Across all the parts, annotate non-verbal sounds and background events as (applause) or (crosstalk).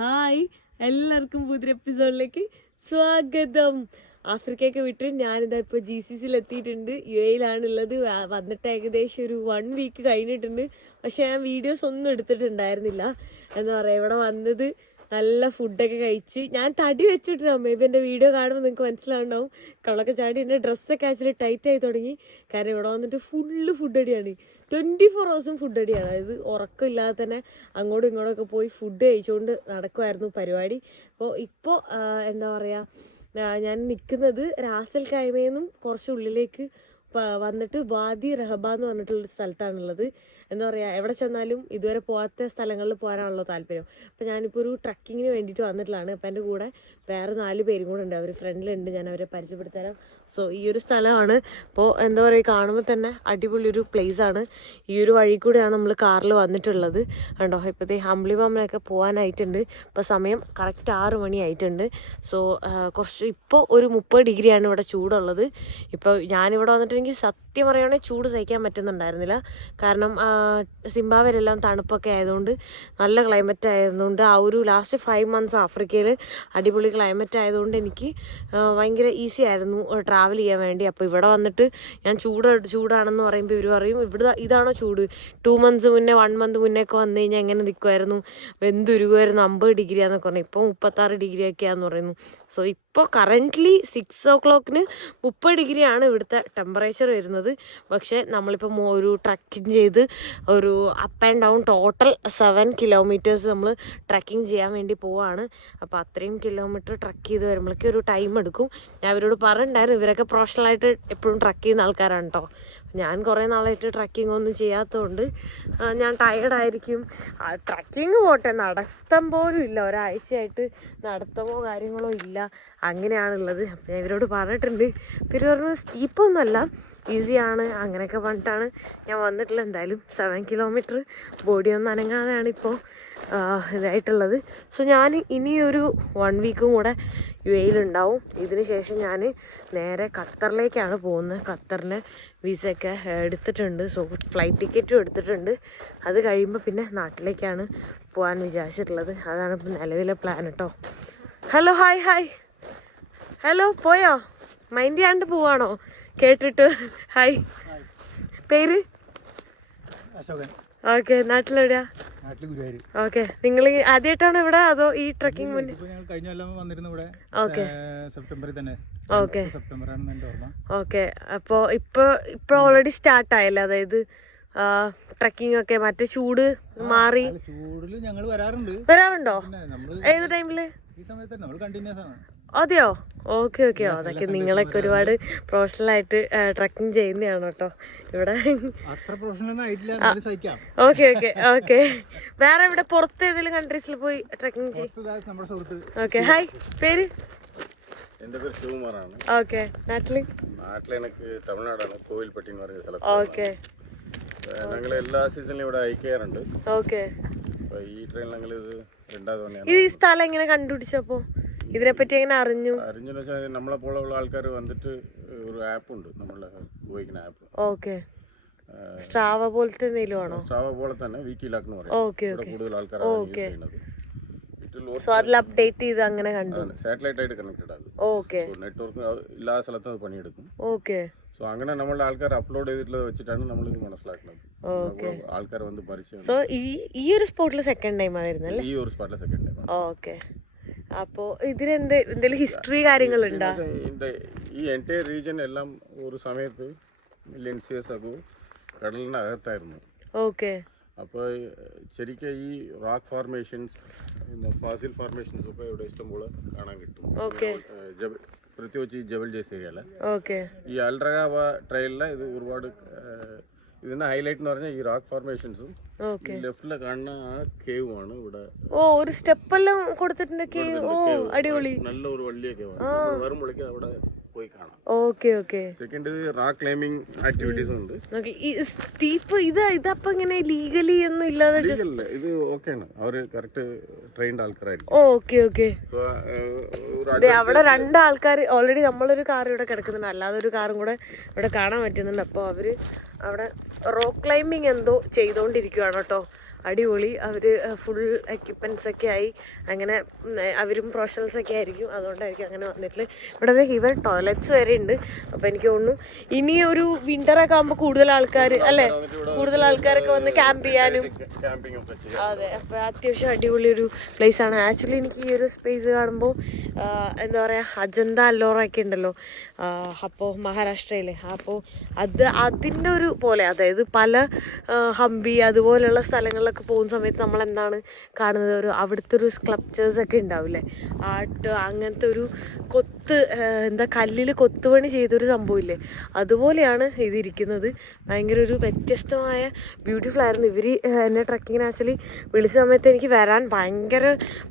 Hi. എല്ലാവർക്കും പുതിയ എപ്പിസോഡിലേക്ക് സ്വാഗതം. ആഫ്രിക്കയൊക്കെ വിട്ട് ഞാനിതാ ഇപ്പോൾ ജി സി സിയിൽ എത്തിയിട്ടുണ്ട്. യു എയിലാണുള്ളത് വന്നിട്ട് ഏകദേശം ഒരു വൺ വീക്ക് കഴിഞ്ഞിട്ടുണ്ട്. പക്ഷേ ഞാൻ വീഡിയോസ് ഒന്നും എടുത്തിട്ടുണ്ടായിരുന്നില്ല. എന്താ പറയുക ഇവിടെ വന്നത് നല്ല ഫുഡൊക്കെ കഴിച്ച്. ഞാൻ തടി വെച്ചിട്ടുണ്ട് മേ ബി എന്റെ വീഡിയോ കാണുമ്പോൾ നിങ്ങൾക്ക് മനസ്സിലാവുണ്ടാവും. കള്ളൊക്കെ ചാടി എന്റെ ഡ്രസ്സൊക്കെ ആക്ച്വലി ടൈറ്റ് ആയി തുടങ്ങി. കാരണം ഇവിടെ വന്നിട്ട് ഫുള്ള് ഫുഡ് അടിയാണ് ട്വന്റി ഫോർ ഹവേഴ്സും ഫുഡ് അടിയാണ് അതായത് ഉറക്കമില്ലാതെ തന്നെ അങ്ങോട്ടും ഇങ്ങോട്ടൊക്കെ പോയി ഫുഡ് കഴിച്ചുകൊണ്ട് നടക്കുമായിരുന്നു പരിപാടി. അപ്പോൾ ഇപ്പോൾ എന്താ പറയുക ഞാൻ നിൽക്കുന്നത് റാസൽ കായ്മയെന്നും കുറച്ച് ഉള്ളിലേക്ക് പ- വന്നിട്ട് വാദി റഹബ എന്ന് പറഞ്ഞിട്ടുള്ളൊരു സ്ഥലത്താണുള്ളത്. എന്താ പറയുക എവിടെ ചെന്നാലും ഇതുവരെ പോകാത്ത സ്ഥലങ്ങളിൽ പോകാനാണല്ലോ താല്പര്യം. അപ്പോൾ ഞാനിപ്പോൾ ഒരു ട്രക്കിങ്ങിന് വേണ്ടിയിട്ട് വന്നിട്ടുള്ളതാണ്. അപ്പോൾ എന്റെ കൂടെ വേറെ നാല് പേരും കൂടെ ഉണ്ട്. അവർ ഫ്രണ്ടിലുണ്ട്. ഞാൻ അവരെ പരിചയപ്പെടുത്തരാം. സോ ഈ ഒരു സ്ഥലമാണ്. അപ്പോൾ എന്താ പറയുക കാണുമ്പോൾ തന്നെ അടിപൊളി ഒരു place ആണ്. ഈ ഒരു വഴി കൂടെയാണ് നമ്മൾ കാറിൽ വന്നിട്ടുള്ളത്. കണ്ടോ? ഇപ്പോഴത്തെ ഹംബ്ലി മാമിനൊക്കെ പോകാനായിട്ടുണ്ട് ഇപ്പോൾ സമയം കറക്റ്റ് ആറ് മണി ആയിട്ടുണ്ട്. സോ കുറച്ച് ഇപ്പോൾ ഒരു മുപ്പത് ഡിഗ്രിയാണ് ഇവിടെ ചൂടുള്ളത്. ഇപ്പോൾ ഞാനിവിടെ വന്നിട്ടുണ്ടെങ്കിൽ എനിക്ക് സത്യം പറയുകയാണെങ്കിൽ ചൂട് സഹിക്കാൻ പറ്റുന്നുണ്ടായിരുന്നില്ല. കാരണം സിംബാവിലെല്ലാം തണുപ്പൊക്കെ ആയതുകൊണ്ട് നല്ല ക്ലൈമറ്റ് ആയതുകൊണ്ട് ആ ഒരു ലാസ്റ്റ് ഫൈവ് മന്ത്സ് ആഫ്രിക്കയിൽ അടിപൊളി ക്ലൈമറ്റ് ആയതുകൊണ്ട് എനിക്ക് ഭയങ്കര ഈസി ആയിരുന്നു ട്രാവൽ ചെയ്യാൻ വേണ്ടി. അപ്പോൾ ഇവിടെ വന്നിട്ട് ഞാൻ ചൂട് ചൂടാണെന്ന് പറയുമ്പോൾ ഇവർ പറയും ഇവിടെ ഇതാണോ ചൂട്? ടു മന്ത്സ് മുന്നേ വൺ മന്ത് മുന്നേ ഒക്കെ വന്നു കഴിഞ്ഞാൽ എങ്ങനെ നിൽക്കുമായിരുന്നു വെന്തുരുകുമായിരുന്നു അമ്പത് ഡിഗ്രി ആണെന്നൊക്കെ പറഞ്ഞു. ഇപ്പോൾ മുപ്പത്താറ് ഡിഗ്രി ഒക്കെയാന്ന് പറയുന്നു. സോ ഇപ്പോൾ കറന്റ്ലി സിക്സ് ഓ ക്ലോക്കിന് മുപ്പത് ഡിഗ്രിയാണ് ഇവിടുത്തെ ടെമ്പറേച്ചർ വരുന്നത്. പക്ഷേ നമ്മളിപ്പോൾ ഒരു ട്രക്കിങ് ചെയ്ത് ഒരു up and down total seven kilometres നമ്മൾ ട്രക്കിംഗ് ചെയ്യാൻ വേണ്ടി പോവാണ്. അപ്പോൾ അത്രയും കിലോമീറ്റർ ട്രക്ക് ചെയ്ത് വരുമ്പോഴേക്കും ഒരു ടൈം എടുക്കും. ഞാൻ ഇവരോട് പറഞ്ഞിട്ടുണ്ടായിരുന്നു ഇവരൊക്കെ പ്രൊഫഷണലായിട്ട് എപ്പോഴും ട്രക്ക് ചെയ്യുന്ന ആൾക്കാരാണ് കേട്ടോ ഞാൻ കുറേ നാളായിട്ട് ട്രക്കിംഗ് ഒന്നും ചെയ്യാത്തതുകൊണ്ട് ഞാൻ ടയേർഡായിരിക്കും ട്രക്കിംഗ് പോട്ടെ നടത്തം പോലും ഇല്ല. ഒരാഴ്ചയായിട്ട് നടത്തമോ കാര്യങ്ങളോ ഇല്ല. അങ്ങനെയാണുള്ളത്. അപ്പം ഞാൻ ഇവരോട് പറഞ്ഞിട്ടുണ്ട്. ഇവർ പറഞ്ഞു സ്റ്റീപ്പൊന്നുമല്ല ഈസിയാണ് അങ്ങനെയൊക്കെ പറഞ്ഞിട്ടാണ് ഞാൻ വന്നിട്ടുള്ളത്. എന്തായാലും സെവൻ കിലോമീറ്റർ ബോഡി ഒന്നും അനങ്ങാതെയാണ് ഇപ്പോൾ ഇതായിട്ടുള്ളത്. സോ ഞാൻ ഇനിയൊരു വൺ വീക്കും കൂടെ യു എയിലുണ്ടാവും. ഇതിന് ശേഷം ഞാൻ നേരെ ഖത്തറിലേക്കാണ് പോകുന്നത്. ഖത്തറിലെ വിസയൊക്കെ എടുത്തിട്ടുണ്ട്. സോ ഫ്ലൈറ്റ് ടിക്കറ്റും എടുത്തിട്ടുണ്ട്. അത് കഴിയുമ്പോൾ പിന്നെ നാട്ടിലേക്കാണ് പോകാൻ വിചാരിച്ചിട്ടുള്ളത്. അതാണ് ഇപ്പം നിലവിലെ പ്ലാൻ കേട്ടോ ഹലോ ഹായ് ഹായ് ഹലോ പോയോ? മൈൻഡ് ചെയ്യാണ്ട് പോവാണോ? കേട്ടിട്ട്. ഹായ് പേര്? അശോകൻ. ഓക്കെ നാട്ടിലെവിടെയാ? ഓക്കെ നിങ്ങൾ ആദ്യമായിട്ടാണ് ഇവിടെ? അതോ ഈ ട്രക്കിംഗ് മുന്നേ കഴിഞ്ഞ കൊല്ലം വന്നിരുന്നു ഇവിടെ. ഓക്കെ. സെപ്റ്റംബറിൽ തന്നെ. ഓക്കെ. സെപ്റ്റംബർ ആണെന്ന് ഓർമ്മ. ഓക്കെ അപ്പോൾ ഇപ്പോൾ ഇപ്പോൾ ഓൾറെഡി സ്റ്റാർട്ട് ആയല്ലേ? അതായത് ട്രക്കിംഗ് ഒക്കെ മറ്റേ ചൂട് മാറി. വരാറുണ്ട്. ഏത് ടൈമിൽ ഈ സമയത്ത് നമ്മൾ കണ്ടിന്യൂസ് ആണ്. അതെയോ? Okay okay. അതൊക്കെ നിങ്ങളൊക്കെ ഒരുപാട് പ്രൊഫഷണൽ ആയിട്ട് ട്രക്കിംഗ് ചെയ്യുന്നതാണ് കേട്ടോ. ഇവിടെ ഓക്കെ ഓക്കെ ഓക്കെ. വേറെ ഇവിടെ പുറത്ത് ഏതെങ്കിലും കൺട്രീസിൽ പോയി ട്രക്കിംഗ് ചെയ്യും നമ്മുടെ സുഹൃത്ത്. ഓക്കെ ഹായ് പേര്? എന്റെ പേര് ശിവകുമാറാണ് ഓക്കെ നാട്ടിൽ? നാട്ടിൽ എനിക്ക് തമിഴ്നാടാണ് കോവിൽപട്ടി എന്ന് പറയുന്ന സ്ഥലത്ത് ഓക്കെ. ഞങ്ങൾ എല്ലാ സീസണിലും ഇവിടെ അയക്കാറുണ്ട്. ഓക്കെ. ഈ ട്രെയിനിൽ ഞങ്ങൾ ഇത് രണ്ടാമത് തവണയാണ് ഈ സ്ഥലം എങ്ങനെ കണ്ടുപിടിച്ചപ്പോ ഇതിനെപ്പറ്റി എങ്ങനെ അറിഞ്ഞു? അറിഞ്ഞെന്ന് വെച്ചാൽ നമ്മളെ പോലെ ഉള്ള ആൾക്കാർ വന്നിട്ട് ഒരു ആപ്പ് ഉണ്ട്. നമ്മളെ ഉപയോഗിക്കുന്ന ആപ്പ് ഓക്കെ. സ്ട്രാവ പോലത്തെ എന്തെങ്കിലും ആണോ? സ്ട്രാവ പോലെ തന്നെ വീക്കിലാക്ക് എന്ന് പറയും. ഓക്കെ ഇവിടെ ഓക്കെ. കൂടുതൽ ആൾക്കാരാണ് യൂസ് ചെയ്യുന്നത്. സോ അതിൽ അപ്ഡേറ്റ് ചെയ്ത് അങ്ങനെ കണ്ടു. സാറ്റലൈറ്റ് ആയിട്ട് കണക്റ്റഡ് അത് ഓക്കെ. നെറ്റ്വർക്ക് എല്ലാ സ്ഥലത്തും അത് പണിയെടുക്കും. ഓക്കെ. സോ അങ്ങനെ നമ്മളുടെ ആൾക്കാർ അപ്ലോഡ് ചെയ്തിട്ടുള്ളത് വെച്ചിട്ടാണ് നമ്മൾ ഇത് മനസ്സിലാക്കുന്നത് ആൾക്കാർ വന്ന് പരിചയം സോ ഈ ഈ ഒരു സ്പോട്ടിൽ സെക്കൻഡ് ടൈം ആയിരുന്നു അല്ലേ? ഈ ഒരു സ്പോട്ടിൽ സെക്കൻഡ് ടൈം ഓക്കെ അപ്പോ ഇതിന് എന്തെങ്കിലും ഹിസ്റ്ററി കാര്യങ്ങളുണ്ടോ? ഈ എന്റയർ റീജിയൻ എല്ലാം ഒരു സമയത്ത് ലെൻസിയസ് ഇയേഴ്സ് കടലിന്റെ അകത്തായിരുന്നു. ഓക്കെ അപ്പോൾ ശരിക്കും ഈ റോക്ക് ഫോർമേഷൻസ് ഫാസിൽ ഫോർമേഷൻസ് ഒക്കെ ഇവിടെ ഇഷ്ടംപോലെ കാണാൻ കിട്ടും. പ്രത്യേകിച്ച് ജബൽ ജയ്സ് ഏരിയയിൽ ഓക്കെ. ഈ അൽറഗാവ ട്രയലിൽ ഇത് ഒരുപാട് ഇതിന്റെ ഹൈലൈറ്റ് എന്ന് പറഞ്ഞാൽ ഈ റോക്ക് ഫോർമേഷൻസും ഓക്കെ. ഈ കാണുന്ന ആ കേവ് ആണ് ഇവിടെ. ഓ ഒരു സ്റ്റെപ്പ് എല്ലാം കൊടുത്തിട്ടുണ്ട് കേവ് ഓ അടിപൊളി. നല്ല ഒരു വലിയ കേവാണ് വരുമ്പോഴേക്കും അവിടെ പോയി കാണാം. Okay okay. സെക്കൻഡ് റാ ക്ലൈംബിംഗ് ആക്ടിവിറ്റീസ് ഉണ്ട്. ഓക്കെ ഈ സ്റ്റീപ്പ് ഇത് ഇതപ്പോ ഇങ്ങനെ ലീഗലി ഒന്നും ഇല്ലാതെ ഇത് ഇത് ആണ്. അവർ കറക്റ്റ് ട്രെയിൻഡ് ആൾക്കാരായിരിക്കും. Okay okay. അവിടെ രണ്ട് ആൾക്കാർ ഓൾറെഡി നമ്മളൊരു കാർ ഇവിടെ കിടക്കുന്നുണ്ട്. അല്ലാതെ ഒരു കാറും കൂടെ ഇവിടെ കാണാൻ പറ്റുന്നുണ്ട്. അപ്പോൾ അവർ അവിടെ റോക്ക് ക്ലൈമ്പിങ് എന്തോ ചെയ്തുകൊണ്ടിരിക്കുവാണ് കേട്ടോ. അടിപൊളി. അവർ ഫുൾ എക്യുപ്മെന്റ്സ് ഒക്കെ ആയി. അങ്ങനെ അവരും പ്രൊഫഷണൽസ് ഒക്കെ ആയിരിക്കും. അതുകൊണ്ടായിരിക്കും അങ്ങനെ വന്നിട്ടുള്ളത്. ഇവിടെ ദേ ഇവൻ ടോയ്ലറ്റ്സ് വരെ ഉണ്ട്. അപ്പോൾ എനിക്ക് തോന്നുന്നു ഇനി ഒരു വിന്ററൊക്കെ ആകുമ്പോൾ കൂടുതൽ ആൾക്കാർ അല്ലേ? കൂടുതൽ ആൾക്കാരൊക്കെ വന്ന് ക്യാമ്പ് ചെയ്യാനും. അതെ അപ്പോൾ അത്യാവശ്യം അടിപൊളി ഒരു പ്ലേസ് ആണ്. ആക്ച്വലി എനിക്ക് ഈ ഒരു സ്പേസ് കാണുമ്പോൾ എന്താ പറയുക അജന്ത അല്ലോറ ഒക്കെ ഉണ്ടല്ലോ. അപ്പോൾ മഹാരാഷ്ട്രയിലെ. അപ്പോൾ അത് അതിന്റെ ഒരു പോലെ അതായത് പല ഹംപി അതുപോലെയുള്ള സ്ഥലങ്ങളിലൊക്കെ പോകുന്ന സമയത്ത് നമ്മൾ എന്താണ് കാണുന്നത്? ഒരു അവിടുത്തെ ഒരു സ്ക്ലപ്ചേഴ്സ് ഒക്കെ ഉണ്ടാവില്ലേ? ആർട്ട് അങ്ങനത്തെ ഒരു കൊത്ത് ആ, എന്താ കല്ലിൽ കൊത്തുപണി ചെയ്തൊരു സംഭവമില്ലേ? അതുപോലെയാണ് ഇതിരിക്കുന്നത്. ഭയങ്കര ഒരു വ്യത്യസ്തമായ ബ്യൂട്ടിഫുൾ ആയിരുന്നു. ഇവർ എന്നെ ട്രക്കിങ്ങിന് ആക്ച്വലി വിളിച്ച സമയത്ത് എനിക്ക് വരാൻ ഭയങ്കര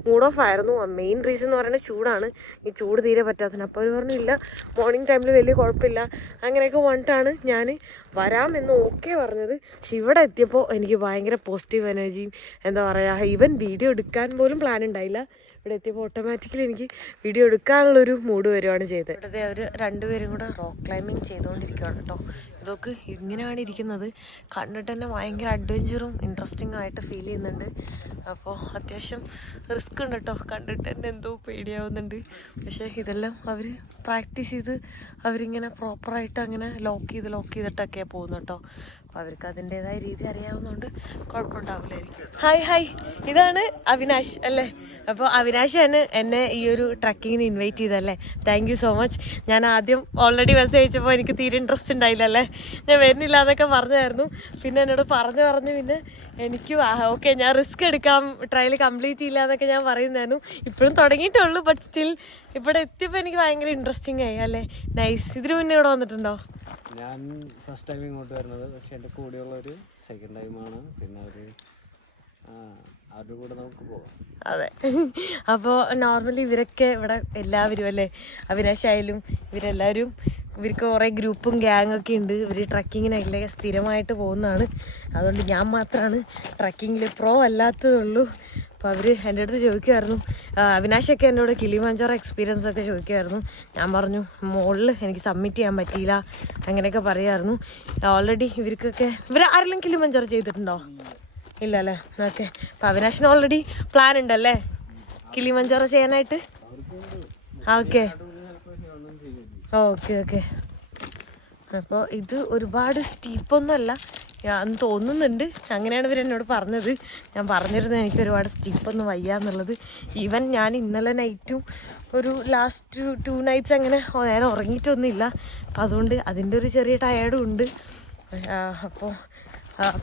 മൂഡ് ഓഫ് ആയിരുന്നു. മെയിൻ റീസൺ എന്ന് പറയുന്നത് ചൂടാണ്. ഈ ചൂട് തീരെ പറ്റാത്തതിന്. അപ്പോൾ അവർ പറഞ്ഞു ഇല്ല മോർണിംഗ് ടൈമിൽ വലിയ കുഴപ്പമില്ല. അങ്ങനെയൊക്കെ വന്നിട്ടാണ് ഞാൻ വരാമെന്ന് ഓക്കെ പറഞ്ഞത്. പക്ഷെ ഇവിടെ എത്തിയപ്പോൾ എനിക്ക് ഭയങ്കര പോസിറ്റീവ് എനർജിയും എന്താ പറയുക ഈവൻ വീഡിയോ എടുക്കാൻ പോലും പ്ലാൻ ഉണ്ടായില്ല. ഇവിടെ എത്തിയപ്പോൾ ഓട്ടോമാറ്റിക്കലി എനിക്ക് വീഡിയോ എടുക്കാനുള്ള ഒരു മൂഡ് വരുവാണ് ചെയ്തത്. ഇവിടുത്തെ അവർ രണ്ടുപേരും കൂടെ റോക്ക് ക്ലൈമ്പിങ് ചെയ്തുകൊണ്ടിരിക്കുകയാണ് കേട്ടോ. ഇതൊക്കെ ഇങ്ങനെയാണ് ഇരിക്കുന്നത്. കണ്ടിട്ട് തന്നെ ഭയങ്കര അഡ്വഞ്ചറും ഇൻട്രസ്റ്റിംഗ് ആയിട്ട് ഫീൽ ചെയ്യുന്നുണ്ട്. അപ്പോൾ അത്യാവശ്യം റിസ്ക് ഉണ്ട് കേട്ടോ. കണ്ടിട്ട് തന്നെ എന്തോ പേടിയാവുന്നുണ്ട്. പക്ഷേ ഇതെല്ലാം അവർ പ്രാക്ടീസ് ചെയ്ത് അവരിങ്ങനെ പ്രോപ്പറായിട്ട് അങ്ങനെ ലോക്ക് ചെയ്ത് ലോക്ക് ചെയ്തിട്ടൊക്കെയാണ് പോകുന്നത് കേട്ടോ. അപ്പോൾ അവർക്ക് അതിന്റെതായ രീതി അറിയാവുന്നതുകൊണ്ട് കുഴപ്പമുണ്ടാവില്ലായിരിക്കും ഹായ് ഹായ് ഇതാണ് അവിനാശ് അല്ലേ? അപ്പോൾ അവിനാശാണ് എന്നെ ഈ ഒരു ട്രക്കിങ്ങിന് ഇൻവൈറ്റ് ചെയ്തല്ലേ താങ്ക് യു സോ മച്ച് ഞാൻ ആദ്യം ഓൾറെഡി മെസ്സേജ് അയച്ചപ്പോൾ എനിക്ക് തീരെ ഇൻട്രസ്റ്റ് ഉണ്ടായില്ല അല്ലേ ഞാൻ വരുന്നില്ല എന്നൊക്കെ പറഞ്ഞായിരുന്നു. പിന്നെ എന്നോട് പറഞ്ഞു പറഞ്ഞ് പിന്നെ എനിക്ക് ഓക്കെ ഞാൻ റിസ്ക് എടുക്കാം ട്രയൽ കംപ്ലീറ്റ് ചെയ്യില്ല എന്നൊക്കെ ഞാൻ പറയുന്നായിരുന്നു ഇപ്പോഴും തുടങ്ങിയിട്ടുള്ളൂ ബട്ട് സ്റ്റിൽ ഇവിടെ എത്തിയപ്പോൾ എനിക്ക് ഭയങ്കര ഇൻട്രസ്റ്റിംഗ് ആയി അല്ലേ? നൈസ് ഇതിന് മുന്നേ ഇവിടെ വന്നിട്ടുണ്ടോ? ഞാൻ ഫസ്റ്റ് ടൈം ഇങ്ങോട്ട് വരുന്നത്. പക്ഷെ എന്റെ കൂടെയുള്ളവർ സെക്കൻഡ് ടൈമാണ് പിന്നെ അവർ നമുക്ക് പോകാം. അതെ. അപ്പോൾ നോർമലി ഇവരൊക്കെ ഇവിടെ എല്ലാവരും അല്ലേ? അവിനാശായാലും ഇവരെല്ലാവരും ഇവർക്ക് കുറേ ഗ്രൂപ്പും ഒക്കെ ഉണ്ട്. ഇവർ ട്രക്കിങ്ങിനൊക്കെ സ്ഥിരമായിട്ട് പോകുന്നതാണ്. അതുകൊണ്ട് ഞാൻ മാത്രമാണ് ട്രക്കിങ്ങിൽ പ്രോ അല്ലാത്തതുള്ളൂ. അപ്പോൾ അവർ എന്റെ അടുത്ത് ചോദിക്കുമായിരുന്നു അവിനാശൊക്കെ എന്നോട് കിളിമാഞ്ചാറ എക്സ്പീരിയൻസ് ഒക്കെ ചോദിക്കുമായിരുന്നു ഞാൻ പറഞ്ഞു മുകളിൽ എനിക്ക് സബ്മിറ്റ് ചെയ്യാൻ പറ്റിയില്ല. അങ്ങനെയൊക്കെ പറയുമായിരുന്നു ഓൾറെഡി ഇവർക്കൊക്കെ ഇവർ ആരെങ്കിലും കിളിമഞ്ചോറ ചെയ്തിട്ടുണ്ടോ? ഇല്ല അല്ലേ ഓക്കെ അപ്പോൾ അവിനാശിന് ഓൾറെഡി പ്ലാൻ ഉണ്ടല്ലേ? കിളിമഞ്ചാറ ചെയ്യാനായിട്ട്? ഓക്കെ ഓക്കെ ഓക്കെ അപ്പോൾ ഇത് ഒരുപാട് സ്റ്റീപ്പൊന്നുമല്ല ഞാൻ തോന്നുന്നുണ്ട്. അങ്ങനെയാണ് ഇവർ എന്നോട് പറഞ്ഞത്. ഞാൻ പറഞ്ഞിരുന്നത് എനിക്ക് ഒരുപാട് സ്റ്റിപ്പൊന്നും വയ്യ എന്നുള്ളത്. ഈവൻ ഞാൻ ഇന്നലെ നൈറ്റും ഒരു ലാസ്റ്റ് ടു നൈറ്റ്സ് അങ്ങനെ നേരെ ഉറങ്ങിയിട്ടൊന്നുമില്ല. അപ്പം അതുകൊണ്ട് അതിന്റെ ഒരു ചെറിയ ടയേർഡും ഉണ്ട്. അപ്പോൾ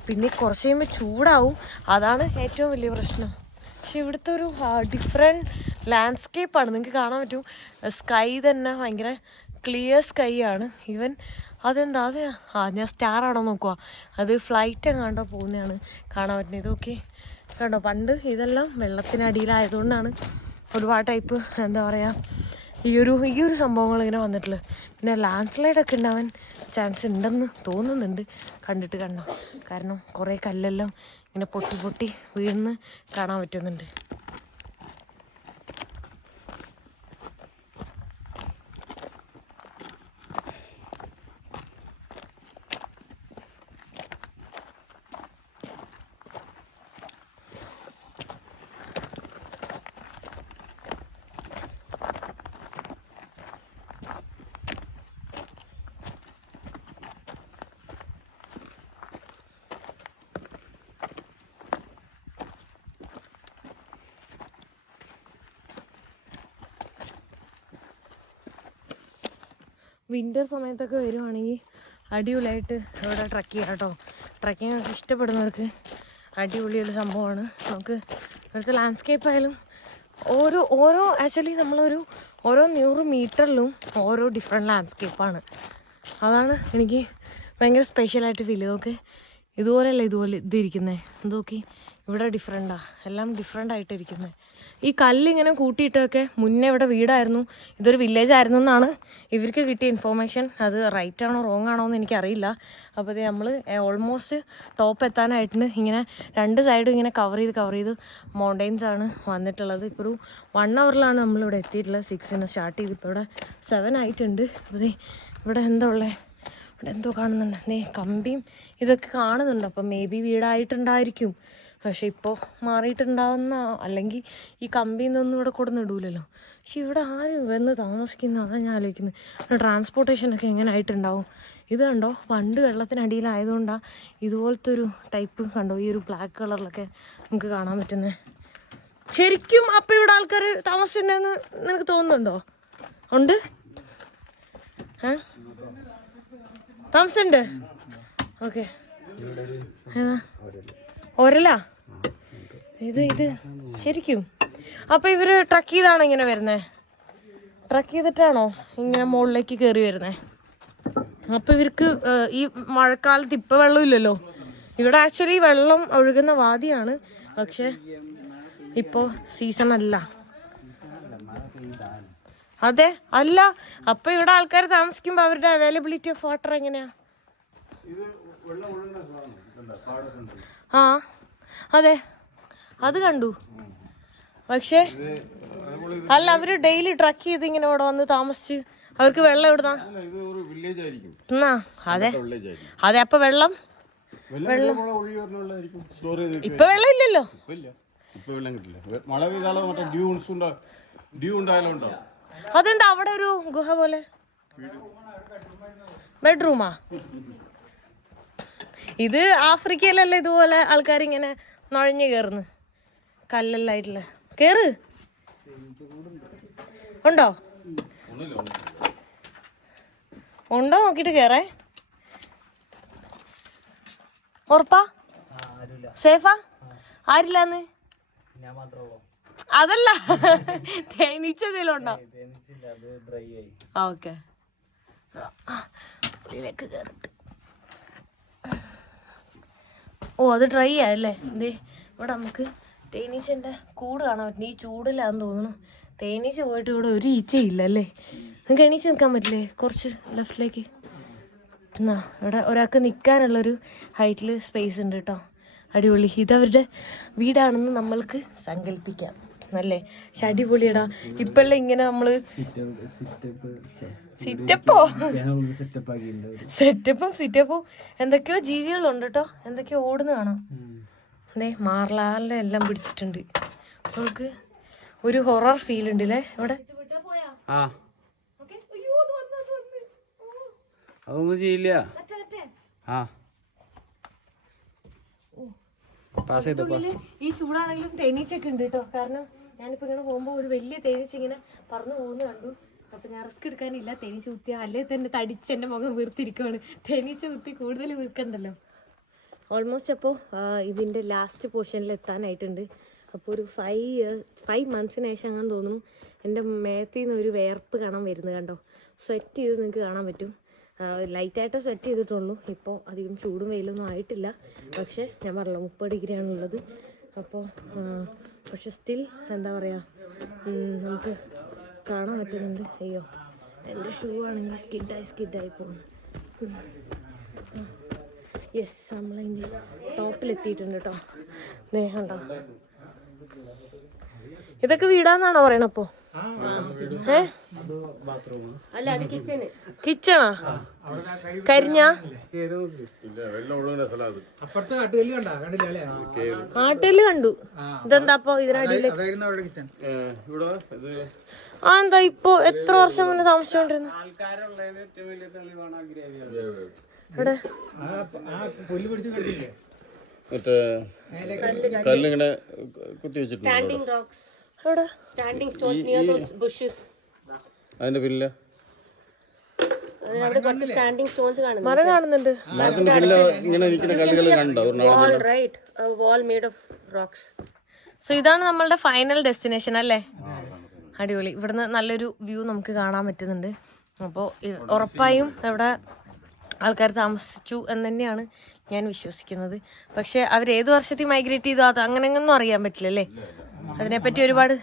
പിന്നെ കുറച്ച് കഴിയുമ്പോൾ ചൂടാവും. അതാണ് ഏറ്റവും വലിയ പ്രശ്നം. പക്ഷെ ഇവിടുത്തെ ഒരു ഡിഫറെന്റ് ലാൻഡ്സ്കേപ്പാണ് നിങ്ങൾക്ക് കാണാൻ പറ്റും. സ്കൈ തന്നെ ഭയങ്കര ക്ലിയർ സ്കൈ ആണ്. ഈവൻ അതെന്താ? അത് ആ ഞാൻ സ്റ്റാർ ആണോ നോക്കുക അത് ഫ്ലൈറ്റ് എങ്ങാണ്ടോ പോകുന്നതാണ് കാണാൻ പറ്റുന്നത്. ഇതൊക്കെ കണ്ടോ പണ്ട് ഇതെല്ലാം വെള്ളത്തിനടിയിലായതുകൊണ്ടാണ് ഒരുപാട് ടൈപ്പ് എന്താ പറയുക ഈ ഒരു ഈ ഒരു സംഭവങ്ങൾ ഇങ്ങനെ വന്നിട്ടുള്ളത്. പിന്നെ ലാൻഡ് സ്ലൈഡൊക്കെ ഉണ്ടാവാൻ ചാൻസ് ഉണ്ടെന്ന് തോന്നുന്നുണ്ട്. കണ്ടിട്ട് കണ്ടോ? കാരണം കുറേ കല്ലെല്ലാം ഇങ്ങനെ പൊട്ടി പൊട്ടി വീഴുന്ന് കാണാൻ പറ്റുന്നുണ്ട്. വിന്റർ സമയത്തൊക്കെ വരുവാണെങ്കിൽ അടിപൊളിയായിട്ട് ഇവിടെ ട്രക്ക് ചെയ്യാം കേട്ടോ. ട്രക്കിംഗ് ഒക്കെ ഇഷ്ടപ്പെടുന്നവർക്ക് അടിപൊളി ഒരു സംഭവമാണ്. നമുക്ക് ഇവിടുത്തെ ലാൻഡ്സ്കേപ്പ് ആയാലും ഓരോ ഓരോ ആക്ച്വലി നമ്മളൊരു ഓരോ നൂറ് മീറ്ററിലും ഓരോ ഡിഫറെന്റ് ലാൻഡ്സ്കേപ്പാണ് അതാണ് എനിക്ക് ഭയങ്കര സ്പെഷ്യലായിട്ട് ഫീൽ ചെയ്ത് നോക്ക് ഇതുപോലെയല്ല ഇതുപോലെ ഇതിരിക്കുന്നത് എന്തോക്കി ഇവിടെ ഡിഫറെന്റാ എല്ലാം ഡിഫറെന്റ് ആയിട്ടിരിക്കുന്നത് ഈ കല്ലിങ്ങനെ കൂട്ടിയിട്ടൊക്കെ മുന്നേ ഇവിടെ വീടായിരുന്നു. ഇതൊരു വില്ലേജ് ആയിരുന്നു എന്നാണ് ഇവർക്ക് കിട്ടിയ ഇൻഫോർമേഷൻ അത് റൈറ്റ് ആണോ റോങ് ആണോ എന്ന് എനിക്കറിയില്ല. അപ്പോൾ ഇത് നമ്മൾ ഓൾമോസ്റ്റ് ടോപ്പ് എത്താനായിട്ടുണ്ട്. ഇങ്ങനെ രണ്ട് സൈഡും ഇങ്ങനെ കവർ ചെയ്ത് കവർ ചെയ്ത് മൗണ്ടെയിൻസ് ആണ് വന്നിട്ടുള്ളത്. ഇപ്പോൾ ഒരു വൺ അവറിലാണ് നമ്മളിവിടെ എത്തിയിട്ടുള്ളത്. സിക്സിന് സ്റ്റാർട്ട് ചെയ്ത് ഇപ്പോൾ ഇവിടെ സെവൻ ആയിട്ടുണ്ട്. അപ്പോൾ ഇവിടെ എന്താ ഉള്ളത് ഇവിടെ എന്തോ കാണുന്നുണ്ട്. നീ കമ്പിയും ഇതൊക്കെ കാണുന്നുണ്ട്. അപ്പം മേ ബി വീടായിട്ടുണ്ടായിരിക്കും. പക്ഷെ ഇപ്പോൾ മാറിയിട്ടുണ്ടാവുന്ന അല്ലെങ്കിൽ ഈ കമ്പിയിൽ നിന്നൊന്നും ഇവിടെ കൊടുന്ന് ഇടൂലല്ലോ. പക്ഷെ ഇവിടെ ആരും വന്ന് താമസിക്കുന്ന? അതാണ് ഞാൻ ആലോചിക്കുന്നത്. ട്രാൻസ്പോർട്ടേഷനൊക്കെ എങ്ങനെ ആയിട്ടുണ്ടാവും ഇത് കണ്ടോ? പണ്ട് വെള്ളത്തിനടിയിലായതുകൊണ്ടാണ് ഇതുപോലത്തെ ഒരു ടൈപ്പ് കണ്ടോ? ഈ ഒരു ബ്ലാക്ക് കളറിലൊക്കെ നമുക്ക് കാണാൻ പറ്റുന്നത് ശരിക്കും അപ്പം ഇവിടെ ആൾക്കാർ താമസിച്ചിട്ടുണ്ടെന്ന് നിനക്ക് തോന്നുന്നുണ്ടോ? ഉണ്ട്? ഏ? താമസമുണ്ട് ഓക്കെ. ഏതാ? ഒരലാ? ഇത് ഇത്. ശരിക്കും. അപ്പൊ ഇവർ ട്രക്ക് ചെയ്താണോ ഇങ്ങനെ വരുന്നേ? ട്രക്ക് ചെയ്തിട്ടാണോ ഇങ്ങനെ മുകളിലേക്ക് കയറി വരുന്നേ? അപ്പൊ ഇവർക്ക് ഈ മഴക്കാലത്ത് ഇപ്പൊ വെള്ളമില്ലല്ലോ ഇവിടെ ആക്ച്വലി വെള്ളം ഒഴുകുന്ന വാദിയാണ് പക്ഷെ ഇപ്പോ സീസൺ അല്ല. അതെ അല്ല. അപ്പൊ ഇവിടെ ആൾക്കാർ താമസിക്കുമ്പോ അവരുടെ അവൈലബിലിറ്റി ഓഫ് വാട്ടർ എങ്ങനെയാ? ആ അതെ. അത് കണ്ടു. പക്ഷേ അല്ല അവർ ഡെയിലി ട്രക്ക് ചെയ്ത് ഇങ്ങനെ ഇവിടെ വന്ന് താമസിച്ച് അവർക്ക് വെള്ളം എവിടുന്നാ? ആയിരിക്കും. എന്നാ അതെ. അതെ അപ്പൊ വെള്ളം? വെള്ളം ഇപ്പൊ വെള്ളം ഇല്ലല്ലോ. അതെന്താ അവിടെ ഒരു ഗുഹ പോലെ? ബെഡ്റൂമാ ഇത് ആഫ്രിക്കയിലല്ലേ ഇതുപോലെ ആൾക്കാർ ഇങ്ങനെ നുഴഞ്ഞു കയറുന്നു കല്ലെല്ലാം ആയിട്ടുള്ള കേറ്. ഉണ്ടോ. ഉണ്ടോ നോക്കിട്ട് കേറേ. ഉറപ്പാ? സേഫാ? ആരില്ലാന്ന്? അതല്ല. തേനീച്ചെന്തേലും ഉണ്ടോ? ഓക്കെ. ഉള്ളിലേക്ക് കയറിട്ട് ഓ അത് ഡ്രൈ ആയല്ലേ? എന്തേ ഇവിടെ നമുക്ക് തേനീച്ചന്റെ കൂട് കാണാൻ പറ്റില്ല ഈ ചൂടിലാന്ന് തോന്നുന്നു തേനീച്ച പോയിട്ട് ഇവിടെ ഒരു ഈച്ചയില്ല അല്ലേ നിങ്ങൾക്ക് എണീച്ച് നിൽക്കാൻ പറ്റില്ലേ കുറച്ച് ലെഫ്റ്റിലേക്ക് എന്നാ ഇവിടെ ഒരാൾക്ക് നിൽക്കാനുള്ളൊരു ഹൈറ്റിൽ സ്പേസ് ഉണ്ട് കേട്ടോ അടിപൊളി ഇതവരുടെ വീടാണെന്ന് നമ്മൾക്ക് സങ്കല്പിക്കാം അല്ലേ പക്ഷെ അടിപൊളിയടാ ഇപ്പല്ലേ ഇങ്ങനെ നമ്മൾ സിറ്റപ്പ് സെറ്റപ്പും സിറ്റപ്പും എന്തൊക്കെയോ ജീവികളുണ്ട് കേട്ടോ എന്തൊക്കെയോ ഓടുന്ന കാണാം അതെ മാർലാലിനെ എല്ലാം പിടിച്ചിട്ടുണ്ട്. നമുക്ക് ഒരു ഹൊറർ ഫീൽ ഉണ്ട് അല്ലേ ഇവിടെ ആ അതൊന്നും ചെയ്യില്ല. ആ. പാസ് ഈ ചൂടാണെങ്കിലും തേനീച്ചയൊക്കെ ഉണ്ട് കേട്ടോ. കാരണം ഞാനിപ്പോ ഇങ്ങനെ പോകുമ്പോൾ ഒരു വലിയ തേനീച്ച ഇങ്ങനെ പറന്നു പോകുന്ന കണ്ടു. അപ്പൊ ഞാൻ റിസ്ക് എടുക്കാനില്ല. തേനീച്ച കുത്തിയ അല്ലേ തന്നെ തടിച്ച് എന്റെ മുഖം വീർത്തിരിക്കുവാണ്. തേനീച്ച കുത്തി കൂടുതൽ വീർക്കണ്ടല്ലോ. ഓൾമോസ്റ്റ് അപ്പോൾ ഇതിന്റെ ലാസ്റ്റ് പോർഷനിൽ എത്താനായിട്ടുണ്ട്. അപ്പോൾ ഒരു ഫൈവ് ഇയേഴ്സ് ഫൈവ് മന്ത്സിന് ശേഷം അങ്ങനെ തോന്നുന്നു എന്റെ മേത്തിൽ നിന്ന് ഒരു വേർപ്പ് കാണാൻ വരുന്നത് കണ്ടോ? സ്വെറ്റ് ചെയ്ത് നിങ്ങൾക്ക് കാണാൻ പറ്റും. ലൈറ്റായിട്ട് സ്വെറ്റ് ചെയ്തിട്ടുള്ളൂ. ഇപ്പോൾ അധികം ചൂടും വെയിലൊന്നും ആയിട്ടില്ല. പക്ഷേ ഞാൻ പറഞ്ഞല്ലോ മുപ്പത് ഡിഗ്രിയാണുള്ളത് അപ്പോൾ പക്ഷെ സ്റ്റിൽ എന്താ പറയുക നമുക്ക് കാണാൻ പറ്റുന്നുണ്ട്. അയ്യോ എന്റെ ഷൂ ആണെങ്കിൽ സ്കിഡായി സ്കിഡായി പോകുന്നു. യെസ് നമ്മളതിന്റെ ടോപ്പിലെത്തിയിട്ടുണ്ട് കേട്ടോ ദേ കണ്ടോ. ഇതൊക്കെ വീടാന്നാണോ പറയണപ്പോ ഏ? അല്ല അത് കിച്ചണ് കരിഞ്ഞ? ആട്ടൽ കണ്ടാ? കണ്ടില്ല അല്ലേ? ആട്ടിൽ കണ്ടു. ഇതെന്താ അപ്പൊ ഇതിനടിയിൽ? അതായിരുന്നു അവരുടെ കിച്ചൺ ഇവിടെ? ഇത് ആ എന്താ ഇപ്പൊ എത്ര വർഷം മുന്നേ താമസിച്ചോണ്ടിരുന്നു? മറ്റേ കല്ലിങ്ങനെ കുത്തി വെച്ചിട്ടുണ്ട്. അതിന്റെ പിന്നിൽ. മരം കാണുന്നുണ്ട്. മരത്തിന്റെ പിന്നിൽ ഇങ്ങനെ നിൽക്കുന്ന കല്ലുകൾ കണ്ടോ? Wall right wall made of rocks so ഇതാണ് നമ്മളുടെ ഫൈനൽ ഡെസ്റ്റിനേഷൻ അല്ലേ? അടിപൊളി. ഇവിടുന്ന് നല്ലൊരു വ്യൂ നമുക്ക് കാണാൻ പറ്റുന്നുണ്ട്. അപ്പോൾ ഉറപ്പായും ഇവിടെ ആൾക്കാർ താമസിച്ചു എന്ന് തന്നെയാണ് ഞാൻ വിശ്വസിക്കുന്നത്. പക്ഷെ അവർ ഏത് വർഷത്തിൽ മൈഗ്രേറ്റ് ചെയ്തു അത് അങ്ങനെയൊന്നും അറിയാൻ പറ്റില്ല അല്ലേ? അതിനെപ്പറ്റി ഒരുപാട്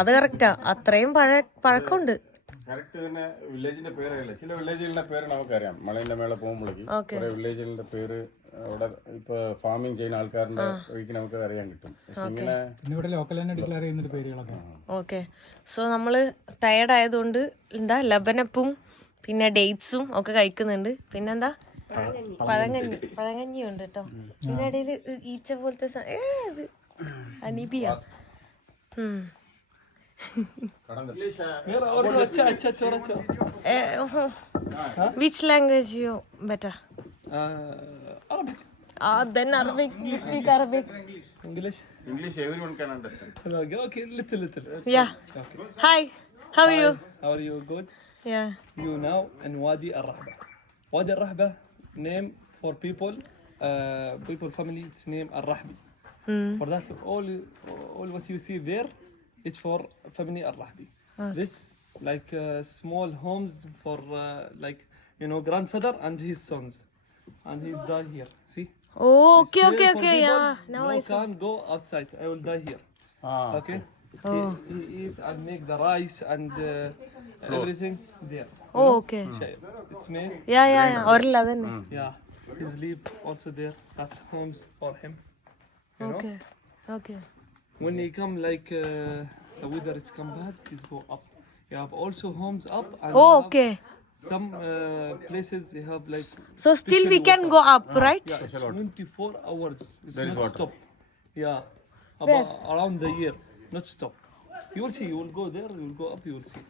അത് കറക്റ്റാ അത്രയും പഴ പഴക്കമുണ്ട്. കറക്റ്റ് തന്നെ വില്ലേജിന്റെ ചില വില്ലേജുകളുടെ പേര് നമുക്കറിയാം. മലേന്റെ മേലെ പോകുമ്പോഴേക്കും. കുറെ വില്ലേജുകളുടെ പേര് അവിടെ ഇപ്പൊ ഫാമിംഗ് ചെയ്യുന്ന ആൾക്കാരുടെ വഴിക്ക് നമുക്ക് അറിയാൻ കിട്ടും. പക്ഷെ ഇങ്ങനെ ഇവിടെ ലോക്കൽ തന്നെ ഡിക്ലെയർ ചെയ്യുന്ന പേരുകളൊക്കെ. ഓക്കെ. സോ നമ്മൾ ടയർഡ് ആയതുകൊണ്ട് എന്താ ലബനപ്പും പിന്നെ ഡേറ്റ്സും ഒക്കെ കഴിക്കുന്നുണ്ട് പിന്നെന്താ പഴങ്കഞ്ഞി പഴങ്കഞ്ഞി ഉണ്ട് കേട്ടോ പിന്നെ ഇടയിൽ ഈച്ച പോലത്തെ ഇത് അനീബിയ which language you better Arabic, then Arabic you speak അറബിc English. English everyone can understand. Okay, little, little. Yeah. Hi. How are you? How are you? Good. Yeah. You now in Wadi Al Rahba. Wadi Al Rahba, name for people, uh, people family. It's name Al Rahbi. For that, all all what you see there, it's for family Al Rahbi. This like uh, small homes for uh, like you know grandfather and his sons, and he's die here. See. Oh, okay, It's okay, okay. people, Yeah. Now no I can't go outside. I will die here. Ah, Okay. He, he eat and make the rice and uh, floor. Everything there. Oh, okay. It's me. Yeah, yeah, yeah. Orilla then. Mm. Yeah. His leaf also there. That's homes for him. You know? Okay. Okay. When he come like uh, the weather it's come bad, he's go up. You have also homes up. And Oh, okay. Some uh, places they have like. So still we can go up, right? Yeah, 24 hours. It's There is not water. stop. Yeah. About, around the year, not stop. You will see. You will go there. You will go up. You will see.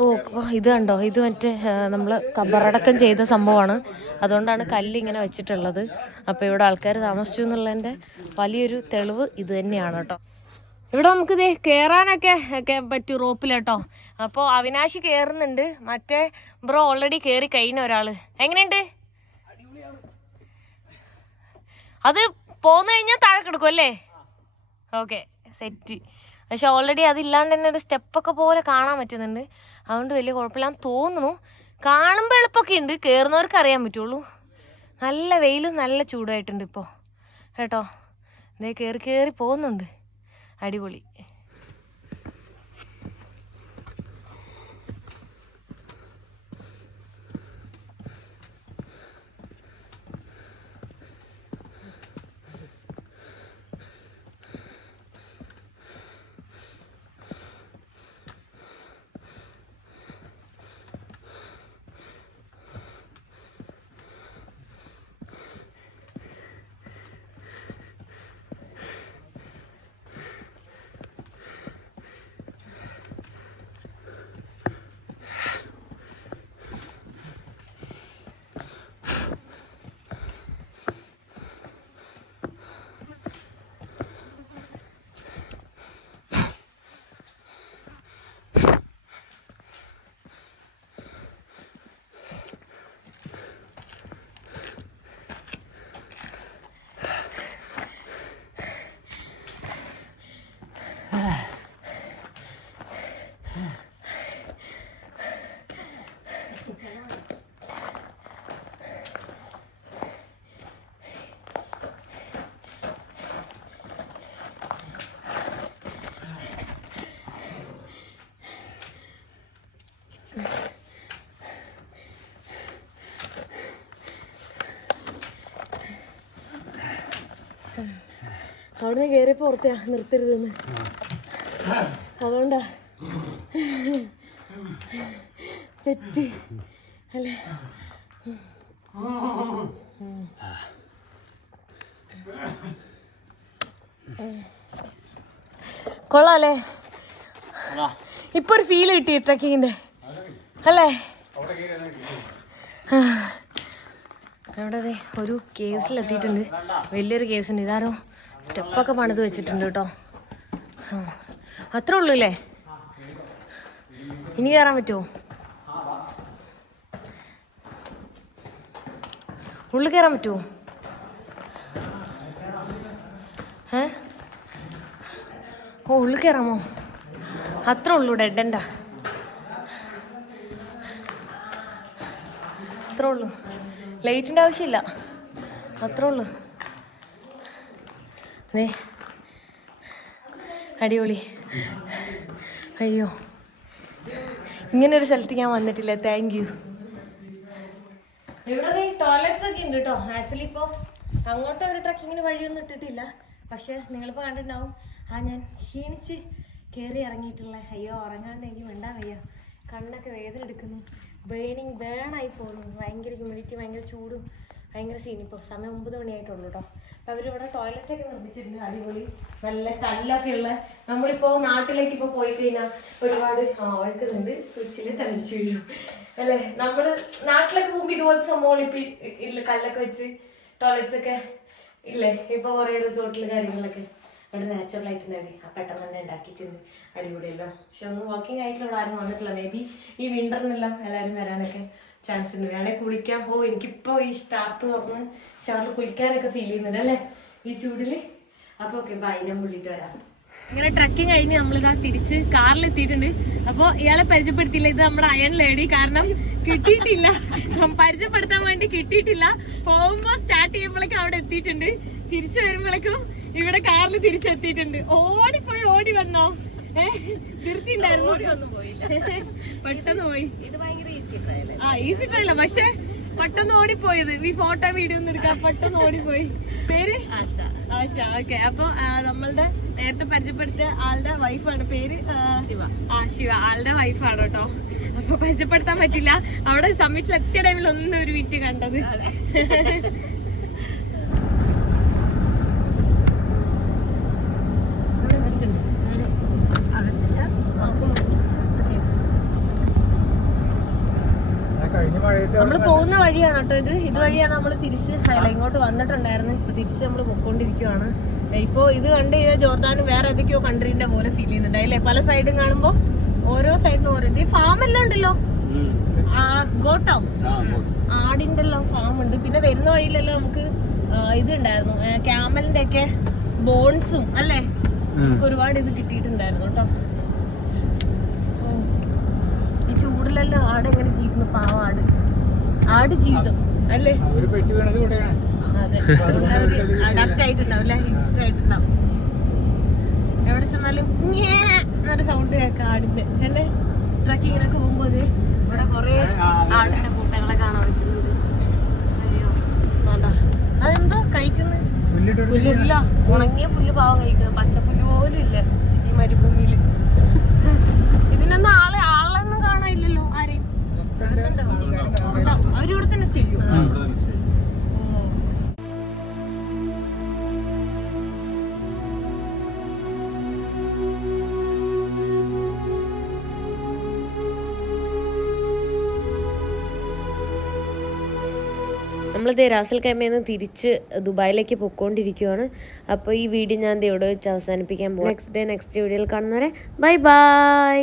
Oh, oh, ഇത് കണ്ടോ? ഇത് മറ്റേ നമ്മൾ കബറടക്കം ചെയ്ത സംഭവമാണ്. അതുകൊണ്ടാണ് കല്ല് ഇങ്ങനെ വെച്ചിട്ടുള്ളത്. അപ്പൊ ഇവിടെ ആൾക്കാർ താമസിച്ചു എന്നുള്ളതിന്റെ വലിയൊരു തെളിവ് ഇത് തന്നെയാണ് കേട്ടോ. ഇവിടെ നമുക്ക് ഇത് കയറാനൊക്കെ ഒക്കെ പറ്റും റോപ്പിലോട്ടോ അപ്പോ അപ്പോൾ അവിനാശി കയറുന്നുണ്ട് മറ്റേ ബ്രോ ഓൾറെഡി കയറി കഴിഞ്ഞ ഒരാൾ എങ്ങനെയുണ്ട്? അത് പോന്നു കഴിഞ്ഞാൽ താഴെ കിടക്കും അല്ലേ? ഓക്കെ സെറ്റ് പക്ഷെ ഓൾറെഡി അതില്ലാണ്ട് തന്നെ ഒരു സ്റ്റെപ്പൊക്കെ പോലെ കാണാൻ പറ്റുന്നുണ്ട്. അതുകൊണ്ട് വലിയ കുഴപ്പമില്ലാന്ന് തോന്നുന്നു. കാണുമ്പോൾ എളുപ്പമൊക്കെ ഉണ്ട്. കയറുന്നവർക്ക് അറിയാൻ പറ്റുള്ളൂ. നല്ല വെയിലും നല്ല ചൂടായിട്ടുണ്ട് ഇപ്പോൾ കേട്ടോ. ഇതേ കയറി കയറി പോകുന്നുണ്ട്. അടിപൊളി. അവിടുന്ന് കേറി പുറത്താ നിർത്തരുതെന്ന്. അതുകൊണ്ടാ. സെറ്റ് അല്ലേ? കൊള്ളാല്ലേ? ഇപ്പൊ ഒരു ഫീൽ കിട്ടി ട്രക്കിങ്ങിന്റെ അല്ലേ? അവിടെ അതെ ഒരു കേവ്സിൽ എത്തിയിട്ടുണ്ട്. വലിയൊരു കേവ്സ് ഉണ്ട്. ഇതാരോ? സ്റ്റെപ്പൊക്കെ പണിത് വെച്ചിട്ടുണ്ട് കേട്ടോ. അത്രേ ഉള്ളൂ അല്ലേ ഇനി കയറാൻ പറ്റുമോ ഉള്ളിൽ കയറാൻ പറ്റുമോ ഏ? ഓ ഉള്ളിൽ കയറാമോ? അത്രേ ഉള്ളൂ ഡെഡ് എൻഡാ അത്രേ ഉള്ളൂ. ലൈറ്റിന്റെ ആവശ്യമില്ല. അത്രേ ഉള്ളൂ. അതെ അടിപൊളി. അയ്യോ. ഇങ്ങനെ ഒരു സ്ഥലത്ത് ഞാൻ വന്നിട്ടില്ല. താങ്ക് യു ഇവിടെ ടോയ്ലറ്റ്സ് ഒക്കെ ഉണ്ട് കേട്ടോ ആക്ച്വലി ഇപ്പോൾ അങ്ങോട്ട് ഒരു ട്രക്കിങ്ങിന് വഴിയൊന്നും ഇട്ടിട്ടില്ല. പക്ഷേ നിങ്ങളിപ്പോൾ കണ്ടിട്ടുണ്ടാവും. ആ ഞാൻ ക്ഷീണിച്ച് കയറി ഇറങ്ങിയിട്ടുള്ള അയ്യോ ഉറങ്ങാണ്ട് എനിക്ക് വേണ്ടാ വയ്യ. കണ്ണൊക്കെ വേദന എടുക്കുന്നു. ബേണിങ് ബേണായി പോകുന്നു. ഭയങ്കര ഹ്യൂമിഡിറ്റി ഭയങ്കര ചൂടും. ഭയങ്കര സീൻ ഇപ്പോൾ സമയം ഒമ്പത് മണിയായിട്ടുള്ളൂ കേട്ടോ അപ്പോൾ അവരിവിടെ ടോയ്ലറ്റ് ഒക്കെ നിർമ്മിച്ചിട്ടുണ്ട് അടിപൊളി. നല്ല കല്ലൊക്കെ ഉള്ള. നമ്മളിപ്പോൾ നാട്ടിലേക്ക് ഇപ്പോൾ പോയി കഴിഞ്ഞാൽ ഒരുപാട് ആ വഴുക്കുന്നുണ്ട് തെളിച്ചു വീഴും. അല്ലേ? നമ്മൾ നാട്ടിലൊക്കെ പോകുമ്പോൾ ഇതുപോലത്തെ സംഭവങ്ങൾ ഇപ്പം ഇല്ല കല്ലൊക്കെ വെച്ച് ടോയ്ലറ്റ്സ് ഒക്കെ ഇല്ലേ? ഇപ്പോൾ കുറേ റിസോർട്ടിൽ കാര്യങ്ങളിലൊക്കെ ഇവിടെ നാച്ചുറൽ ആയിട്ടുണ്ടായി ആ പെട്ടെന്ന് തന്നെ ഉണ്ടാക്കിയിട്ടുണ്ട് അടിപൊളിയല്ലോ. പക്ഷെ ഒന്നും വാക്കിംഗ് ആയിട്ടുള്ള ആരും വന്നിട്ടില്ല. മേ ബി ഈ വിന്ററിനെല്ലാം എല്ലാവരും വരാനൊക്കെ ചാൻസ് ഉണ്ട്. വേണേൽ കുളിക്കാൻ ഓ എനിക്കിപ്പോൾ ഈ സ്റ്റാർട്ട് തുറന്ന് ഷവറിൽ കുളിക്കാനൊക്കെ ഫീൽ ചെയ്യുന്നുണ്ട് അല്ലേ? ഈ ചൂടിൽ അപ്പോൾ ഓക്കെ ബൈ ഞാൻ വിളിയിട്ട് വരാം. ഇങ്ങനെ ട്രക്കിംഗ് കഴിഞ്ഞ് നമ്മളിതാ തിരിച്ച് കാറിൽ എത്തിയിട്ടുണ്ട്. അപ്പൊ ഇയാളെ പരിചയപ്പെടുത്തിയില്ല. ഇത് നമ്മുടെ അയൺ ലേഡി കാരണം കിട്ടിയിട്ടില്ല. പരിചയപ്പെടുത്താൻ വേണ്ടി കിട്ടിയിട്ടില്ല. പോകുമ്പോ സ്റ്റാർട്ട് ചെയ്യുമ്പോഴേക്കും അവിടെ എത്തിയിട്ടുണ്ട്. തിരിച്ചു വരുമ്പോഴേക്കും ഇവിടെ കാറിൽ തിരിച്ചെത്തിയിട്ടുണ്ട് ഓടിപ്പോയി ഓടി വന്നോ? ഏഹ് നിർത്തിണ്ടായിരുന്നു പെട്ടെന്ന് പോയി. ഇത് ഭയങ്കര ആ ഈസി ട്രയല പക്ഷെ പെട്ടെന്ന് ഓടിപ്പോയത്. ഈ ഫോട്ടോ വീഡിയോ ഒന്നും എടുക്കാൻ പെട്ടെന്ന് ഓടിപ്പോയി. പേര്? ആശ. ആശ. ഓക്കെ അപ്പൊ നമ്മളുടെ നേരത്തെ പരിചയപ്പെടുത്തിയ ആളുടെ വൈഫാണ് പേര്? ശിവ. ആ ശിവ. ആളുടെ വൈഫാണ് കേട്ടോ. അപ്പൊ പരിചയപ്പെടുത്താൻ പറ്റില്ല. അവിടെ സമ്മിറ്റിൽ എത്തിയ ടൈമിൽ ഒന്നും ഒരു വിറ്റ് കണ്ടത് (laughs) ആ കഴിഞ്ഞ മഴയത്ത് നമ്മൾ പോകുന്ന വഴിയാണ് കേട്ടോ ഇത്. ഇതുവഴിയാണ് നമ്മൾ തിരിച്ച് ഇങ്ങോട്ട് വന്നിട്ടുണ്ടായിരുന്നു. ഇപ്പൊ തിരിച്ച് നമ്മൾ പൊക്കോണ്ടിരിക്കുവാണ് ഇപ്പോ ഇത് കണ്ട് കഴിഞ്ഞാൽ ജോർദാനും വേറെ ഏതൊക്കെയോ കൺട്രീന്റെ പോലെ ഫീൽ ചെയ്യുന്നുണ്ട്. അല്ലേ? പല സൈഡും കാണുമ്പോ ഓരോ സൈഡിനും ഓരോ ഇത്. ഫാം എല്ലാം ഉണ്ടല്ലോ? ആ ഗോട്ടോ? ആടിന്റെ എല്ലാം ഫാം ഉണ്ട്. പിന്നെ വരുന്ന വഴിയിലെല്ലാം നമുക്ക് ഇത് ഉണ്ടായിരുന്നു ക്യാമലിന്റെ ഒക്കെ ബോൺസും അല്ലേ? നമുക്ക് ഒരുപാട് ഇത് കിട്ടിയിട്ടുണ്ടായിരുന്നു കേട്ടോ. ചൂടിലെല്ലാം ആട് എങ്ങനെ ജീവിക്കുന്നു? പാവം ആട് ജീവിതം അല്ലേ? അതെ. അഡാപ്റ്റ് ആയിട്ടുണ്ടാവും അല്ലെ യൂസ്ഡ് ആയിട്ടുണ്ടാവും. എവിടെ ചെന്നാലും എന്നൊരു സൗണ്ട് കേൾക്കാം ആടിന്റെ അല്ലേ? ട്രക്കിങ്ങിനൊക്കെ പോകുമ്പോ ദേ ഇവിടെ കൊറേ ആടിന്റെ കൂട്ടങ്ങളെ കാണാൻ പറ്റുന്നുണ്ട്. അയ്യോ വേണ്ട. അതെന്തോ കഴിക്കുന്നത് പുല്ലിട്ട് പുല്ലില്ല ഉണങ്ങിയ പുല്ല് പാവം കഴിക്കുന്നത് പച്ചപ്പുല്ല് പോലും ഇല്ല ഈ മരുഭൂമിയിൽ. തന്നെ ചെയ്യും നമ്മളിത് രാസൽ കൈമയിൽ നിന്ന് തിരിച്ച് ദുബായിലേക്ക് പൊക്കോണ്ടിരിക്കുകയാണ് അപ്പോൾ ഈ വീഡിയോ ഞാൻ ഇവിടെ വെച്ച് അവസാനിപ്പിക്കാൻ പോകും നെക്സ്റ്റ് ഡേ നെക്സ്റ്റ് വീഡിയോയിൽ കാണുന്നവരെ ബൈ ബൈ